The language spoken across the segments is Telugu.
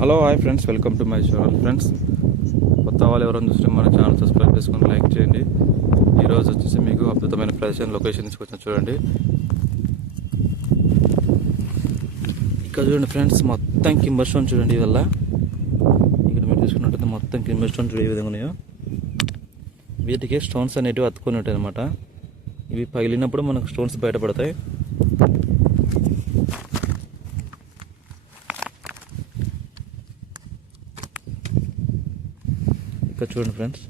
Hello hi friends, welcome to my channel. Friends, కొత్త వాళ్ళు ఎవరైనా చూస్తే మన ఛానల్ సబ్స్క్రైబ్ చేసుకొని లైక్ చేయండి. ఈరోజు వచ్చేసి మీకు అద్భుతమైన ప్రదేశం లొకేషన్ తీసుకొచ్చిన చూడండి. ఇక్కడ చూడండి ఫ్రెండ్స్, మొత్తం కింబర్ స్టోన్ చూడండి. ఇవల్ల ఇక్కడ మీరు తీసుకున్నట్టయితే మొత్తం కింబర్ స్టోన్ చూడే విధంగా ఉన్నాయో. వీటికి స్టోన్స్ అనేటివి అతుకొని ఉంటాయి అన్నమాట. ఇవి పగిలినప్పుడు మనకు స్టోన్స్ బయటపడతాయి. ఇక్కడ చూడండి ఫ్రెండ్స్,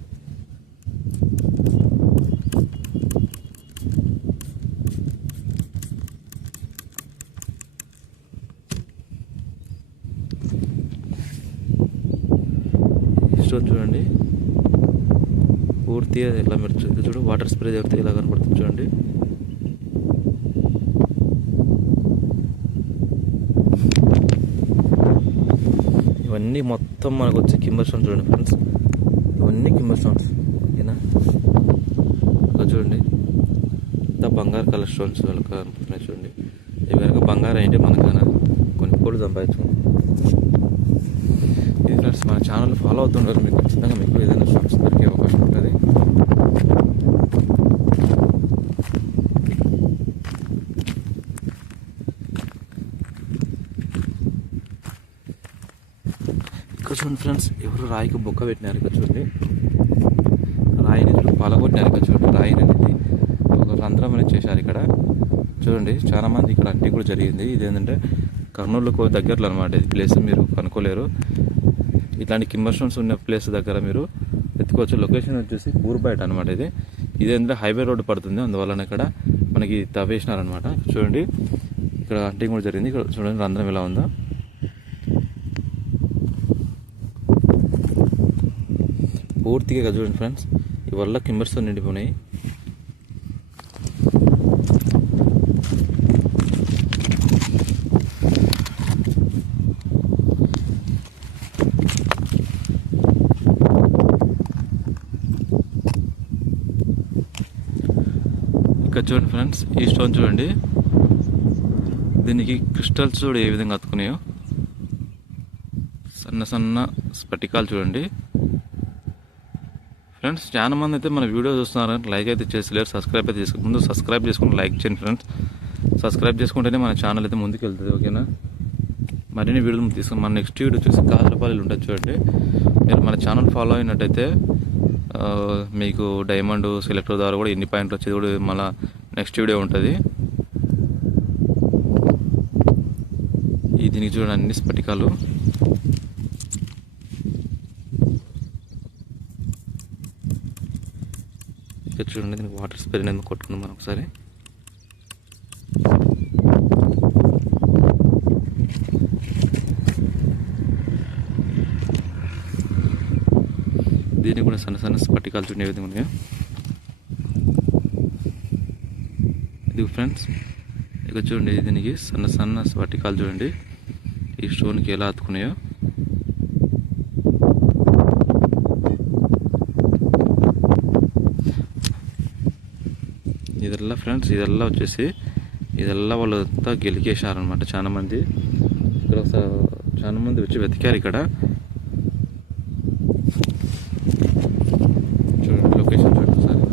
స్టోన్ చూడండి పూర్తిగా ఇలా మీరు చూడు వాటర్ స్ప్రే జరిగితే ఇలా కనపడుతుంది చూడండి. ఇవన్నీ మొత్తం మనకు వచ్చే కింబర్ స్టోన్ చూడండి ఫ్రెండ్స్. ఇవన్నీ కింబర్ స్టోన్స్ ఓకేనా. ఇక్కడ చూడండి ఇంత బంగారు కలర్ స్టోన్స్ కనపడుతున్నాయి చూడండి. ఇవి కనుక బంగారం ఏంటి మనకైనా కొన్ని కోళ్ళు సంపాదించు. ఇది ఫ్రెండ్స్, మన ఛానల్ ఫాలో అవుతుంటారు, మీకు ఖచ్చితంగా మీకు ఏదైనా స్టోన్స్ దొరికే అవకాశం ఉంటుంది. ఇక్కడ చూడండి ఫ్రెండ్స్, ఎవరు రాయికి బొక్క పెట్టినారు. ఇక్కడ చూడండి రాయిని పలగొట్టినారు. ఇక్కడ చూడండి రాయిని అనేది ఒక రంధ్రం అనేది చేశారు. ఇక్కడ చూడండి చాలా మంది ఇక్కడ అంటే కూడా జరిగింది. ఇది ఏంటంటే కర్నూలుకు దగ్గరలో అనమాట. ఇది ప్లేస్ మీరు కనుక్కోలేరు. ఇట్లాంటి కింబర్ స్టోన్స్ ఉన్న ప్లేస్ దగ్గర మీరు ఎత్తుకోవచ్చు. లొకేషన్ వచ్చేసి ఊరుబయట అనమాట. ఇదేంటంటే హైవే రోడ్డు పడుతుంది, అందువలన ఇక్కడ మనకి తవ్వేసినారనమాట. చూడండి ఇక్కడ అంటే కూడా జరిగింది. ఇక్కడ చూడండి రంధ్రం ఎలా ఉందో. పూర్తిగా చూడండి ఫ్రెండ్స్, ఇవల్ల కింబర్స్తో నిండిపోయినాయి. ఇక్కడ చూడండి ఫ్రెండ్స్, ఈ స్టోన్ చూడండి, దీనికి క్రిస్టల్స్ చూడు ఏ విధంగా అతుకున్నాయో. సన్న సన్న స్ఫటికాలు చూడండి ఫ్రెండ్స్. చాలా మంది అయితే మన వీడియో చూస్తున్నారు, లైక్ అయితే చేసలేరు, సబ్స్క్రైబ్ అయితే చేసుకుని ముందు సబ్స్క్రైబ్ చేసుకుని లైక్ చేయండి ఫ్రెండ్స్. సబ్స్క్రైబ్ చేసుకుంటేనే మన ఛానల్ అయితే ముందుకు వెళ్తుంది ఓకేనా. మరిన్ని వీడియోలు తీసుకుని మన నెక్స్ట్ వీడియో చూసి కాదరపల్లి ఉంటుంది చూడండి. మీరు మన ఛానల్ ఫాలో అయినట్టయితే మీకు డైమండ్ సెలెక్టర్ ద్వారా కూడా ఎన్ని పాయింట్లు వచ్చేది కూడా మళ్ళీ నెక్స్ట్ వీడియో ఉంటుంది. దీనికి చూడండి అన్ని స్ఫటికాలు. చూడండి దీనికి వాటర్ స్ప్రే అనేది కొట్టుకున్నాం మనం ఒకసారి. దీనికి కూడా సన్న సన్న స్ఫటికాలు చూడండి ఏ విధంగా ఉన్నాయో. ఇది ఫ్రెండ్స్ ఇక చూడండి, దీనికి సన్న సన్న స్ఫటికాలు చూడండి ఈ స్టోన్కి ఎలా అతుకున్నాయో. ఇదల్లా ఫ్రెండ్స్, ఇదల్లా వచ్చేసి ఇదల్లా వాళ్ళంతా గెలికేశారనమాట. చాలా మంది ఇక్కడ చాలా మంది వచ్చి వెతికారు. ఇక్కడ చూడండి లొకేషన్ చూడండి సార్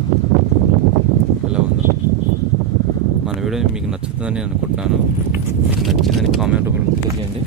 ఎలా ఉందో. మన వీడియో మీకు నచ్చుతుందని అనుకుంటున్నాను. నచ్చిందని కామెంట్ రూపంలో తెలియజేయండి.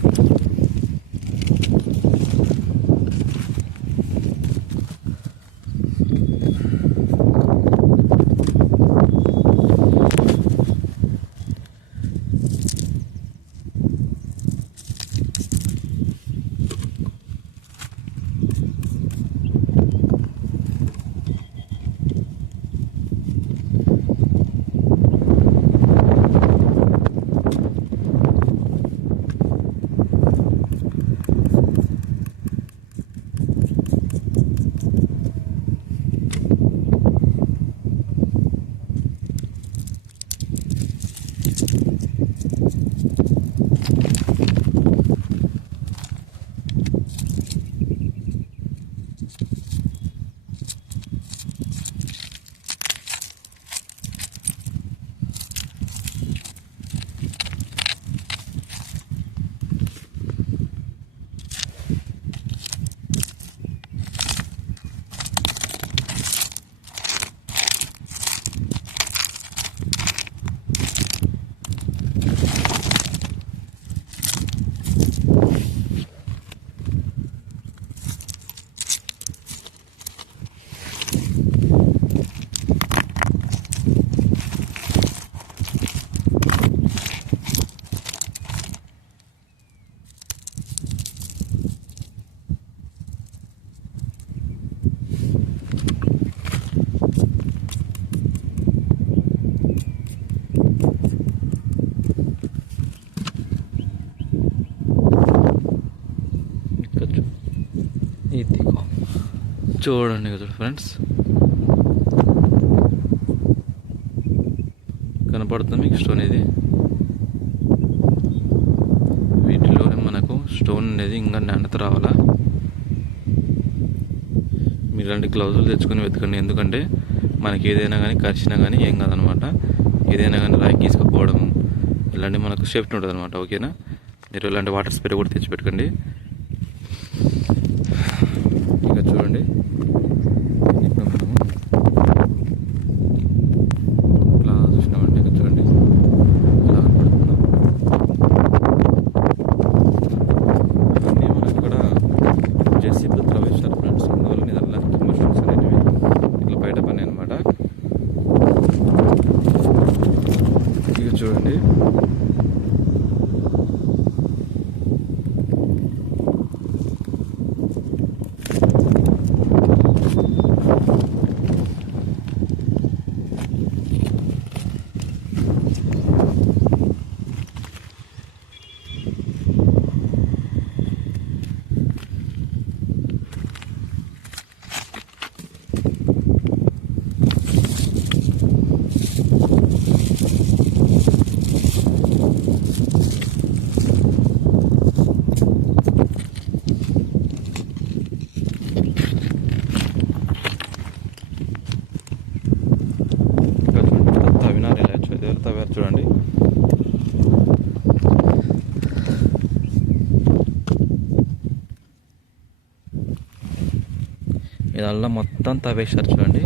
ఇదిగో చూడండి కదా ఫ్రెండ్స్, కనపడుతుంది మీకు స్టోన్ ఇది. వీటిలోనే మనకు స్టోన్ అనేది ఇంకా నాణ్యత రావాలా. మీరు ఇలాంటి గ్లౌజులు తెచ్చుకొని వెతకండి, ఎందుకంటే మనకి ఏదైనా కానీ కరిచినా కానీ ఏం కాదనమాట. ఏదైనా కానీ రాయి గీసుకపోవడం ఇలాంటి మనకు సేఫ్టీ ఉంటుంది అనమాట. ఓకేనా, మీరు ఇలాంటి వాటర్ స్ప్రే కూడా తెచ్చిపెట్టుకోండి. ఇక చూడండి, ఇప్పుడు మనము ఇలా చూసినామంటే ఇక చూడండి ఇలా కనపడుతుందా. ఇవన్నీ మనకు ఇక్కడ జెర్సీ బ్రత్లో వేశారు ఫ్రెండ్స్. అందువల్ల ఇదల్లా కమర్షియల్స్ అనేవి ఇట్లా బయట పని అనమాట. ఇక చూడండి, తవ్వారు చూడండి. ఇదల్లా మొత్తం తవ్వేశారు చూడండి.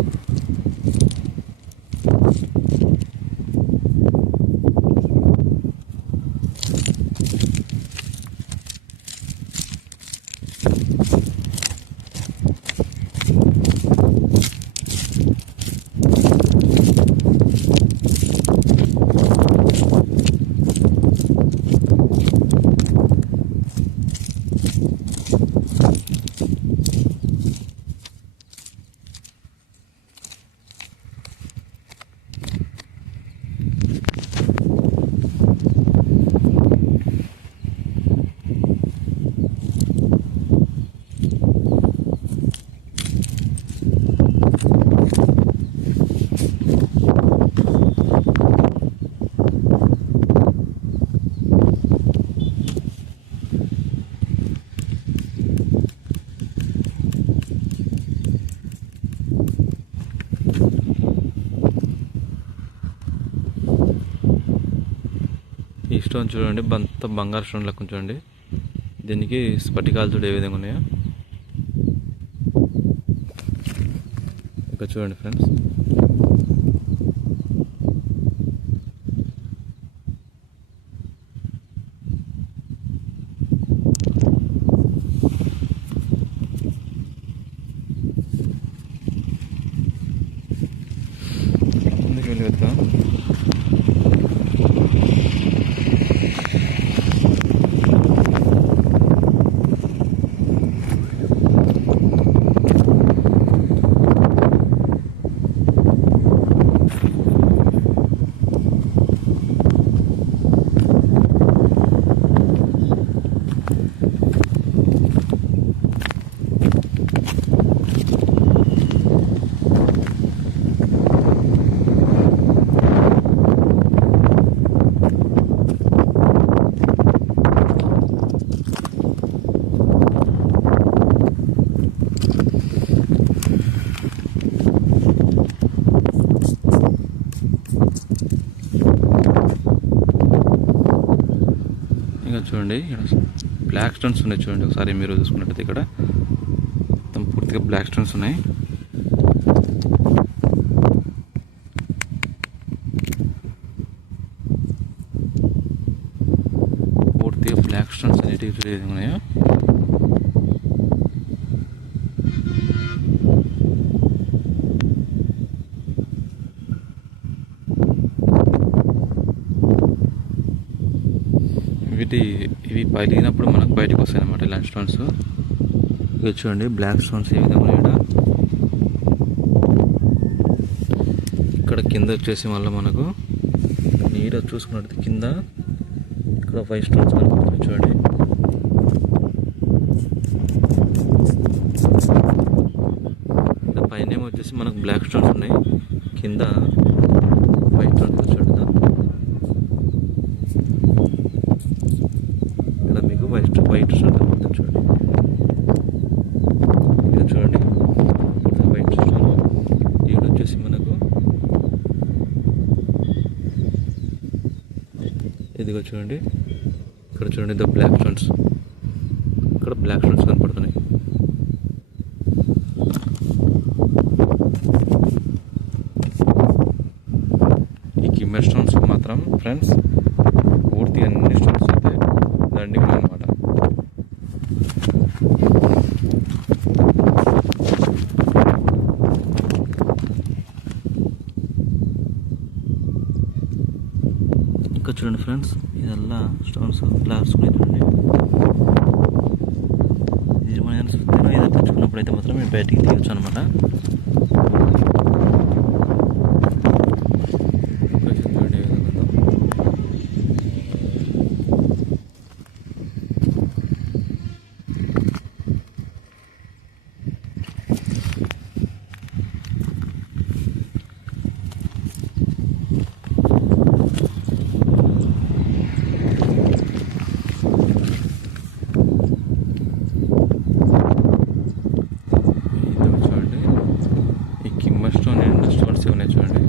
ఈ స్టోన్ చూడండి, అంత బంగారు స్టోన్ లెక్క చూడండి. దీనికి స్ఫటికాలు చూడ ఏ విధంగా ఉన్నాయో ఇక్కడ చూడండి ఫ్రెండ్స్. ముందుకు వెళ్ళి వెళ్తాం. చూడండి ఇక్కడ బ్లాక్ స్టోన్స్ ఉన్నాయి చూడండి. ఒకసారి మీరు చూసుకున్నట్టయితే ఇక్కడ మొత్తం పూర్తిగా బ్లాక్ స్టోన్స్ ఉన్నాయి. పూర్తిగా బ్లాక్ స్టోన్స్ అనేటివి చూడేది ఉన్నాయో ఇవి పగిలినప్పుడు మనకు బయటకు వస్తాయి అన్నమాట ఇలాంటి స్టోన్స్. ఇక చూడండి బ్లాక్ స్టోన్స్ ఏ విధంగా ఉన్నాయో ఇక్కడ కింద వచ్చేసి మళ్ళీ మనకు నీడ చూసుకున్నట్టు కింద ఇక్కడ 5 స్టోన్స్ కనపడుతుంది చూడండి. వచ్చేసి మనకు బ్లాక్ స్టోన్స్ ఉన్నాయి, కింద వైట్ స్టోన్స్ చూడండి. ఇక్కడ మీకు వైట్ స్టోన్ కనపడుతుంది చూడండి. ఇక్కడ చూడండి వైట్ స్టోన్. ఇక్కడ వచ్చేసి మనకు ఇదిగో చూడండి, ఇక్కడ చూడండి ద బ్లాక్ స్టోన్స్. ఇక్కడ బ్లాక్ స్టోన్స్ కనపడుతున్నాయి. ఈ కిమ్మెర్ స్టోన్స్ మాత్రం ఫ్రెండ్స్ పూర్తి అన్ని స్టోన్స్ అయితే దండిగా అన్నమాట. ఇంకా చూడండి ఫ్రెండ్స్, ఇదల్లా స్టోన్స్ గ్లాస్ చూడండి. ఇది మనం సుత్తిలో ఏదో తెచ్చుకున్నప్పుడు అయితే మాత్రం మేము బయటికి తీయచ్చు అనమాట. స్టోన్స్ ఉన్నాయి చూడండి.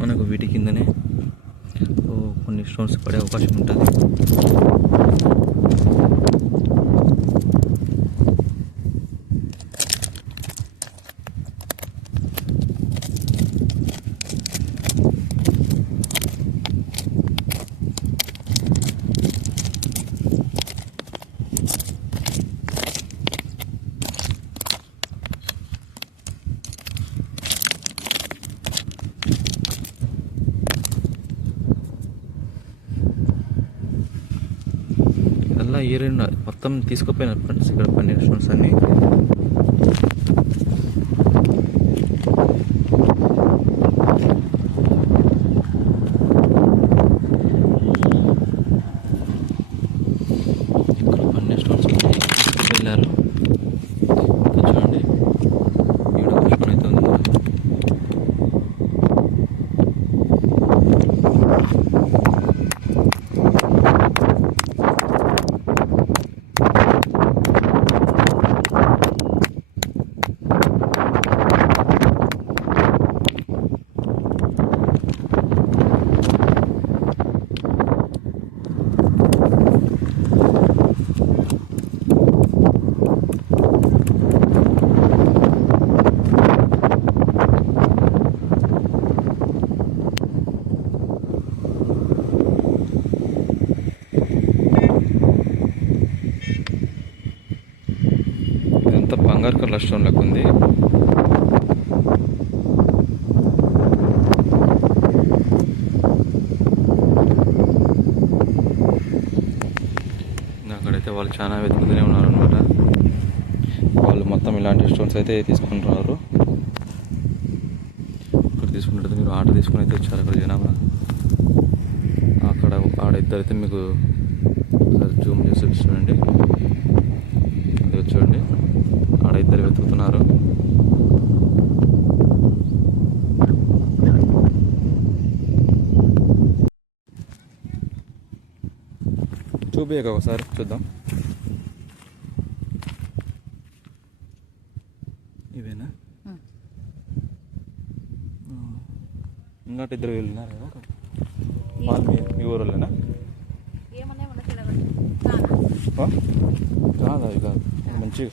మనకు వీటి కిందనే కొన్ని స్టోన్స్ పడే అవకాశం ఉంటుంది. అలా ఈ రెండు మొత్తం తీసుకుపోయినారు ఫ్రెండ్స్. ఇక్కడ 12 స్టోన్స్ అన్ని. ఇక్కడ 12 స్టోన్స్ వెళ్ళారు. చూడండి ఇక్కడ ఒక స్టోన్ అయితే ఉంది. ఇదంతా బంగారు కలర్ స్టోన్ లెక్క ఉంది. అక్కడైతే వాళ్ళు చాలా వెతుకుతూనే ఉన్నారు అనమాట. వాళ్ళు మొత్తం ఇలాంటి స్టోన్స్ అయితే తీసుకుంటున్నారు. ఇక్కడ తీసుకుంటే మీరు ఆర్డర్ తీసుకుని అయితే వచ్చారు అక్కడ జనాభా. అక్కడ ఇద్దరైతే మీకు జూమ్ చేసి చూపిస్తున్నాండి. అది చూడండి, ఆడ ఇద్దరు వెతుకుతున్నారు. చూపియక ఒకసారి చూద్దాం. ఇవేనా? ఇంకటి ఇద్దరు వెళ్ళినారు కదా. మీ ఊరోళ్ళేనా? కాదా? ఇక మంచిగా